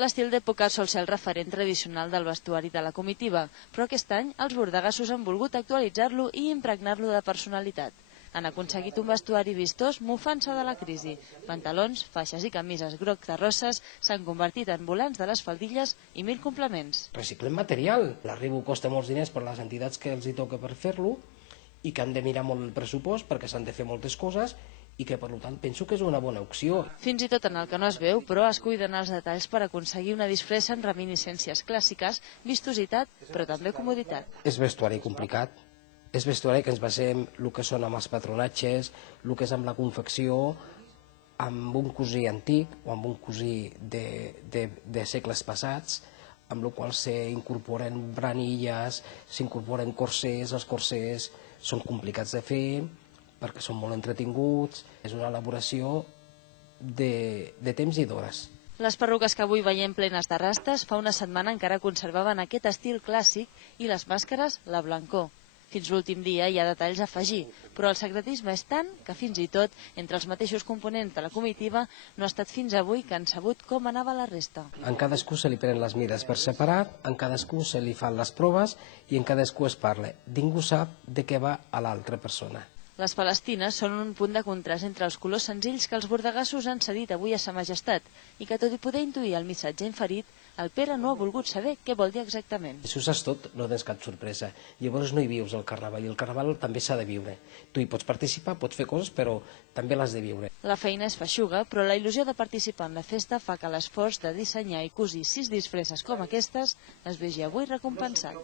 L'estil d'època sol ser el referent tradicional del vestuari de la comitiva, però aquest any els bordegassos han volgut actualitzar-lo i impregnar-lo de personalitat. Han aconseguit un vestuari vistós mofant-se de la crisi. Pantalons, faixes i camises groc terrosses s'han convertit en volants de les faldilles i 1000 complements. Reciclem material. L'arribo costa molts diners per les entitats que els hi toca per fer-lo i que han de mirar molt el pressupost perquè s'han de fer moltes coses i que, per tant, penso que és una bona opció. Fins i tot en el que no es veu, però es cuiden els detalls per aconseguir una disfressa amb reminiscències clàssiques, vistositat, però també comoditat. És vestuari complicat. És vestuari que ens basem el que són amb els patronatges, el que és amb la confecció, amb un cosí antic o amb un cosí de segles passats, amb el qual s'incorporen branilles, s'incorporen corsers, els corsers són complicats de fer, perquè són molt entretinguts, és una elaboració de temps i d'hores. Les perruques que avui veiem plenes de rastes fa una setmana encara conservaven aquest estil clàssic i les màscares la blancor. Fins l'últim dia hi ha detalls a afegir, però el secretisme és tant que fins i tot entre els mateixos components de la comitiva no ha estat fins avui que han sabut com anava la resta. En cadascú se li prenen les mides per separat, en cadascú se li fan les proves i en cadascú es parla. Ningú sap de què va a l'altra persona. Les palestines són un punt de contrast entre els colors senzills que els bordegassos han cedit avui a Sa Majestat i que, tot i poder intuir el missatge inferit, el Pere no ha volgut saber què vol dir exactament. Si ho saps tot, no tens cap sorpresa. Llavors no hi vius el carnaval, i el carnaval també s'ha de viure. Tu hi pots participar, pots fer coses, però també l'has de viure. La feina és feixuga, però la il·lusió de participar en la festa fa que l'esforç de dissenyar i cosir 6 disfresses com aquestes es vegi avui recompensat.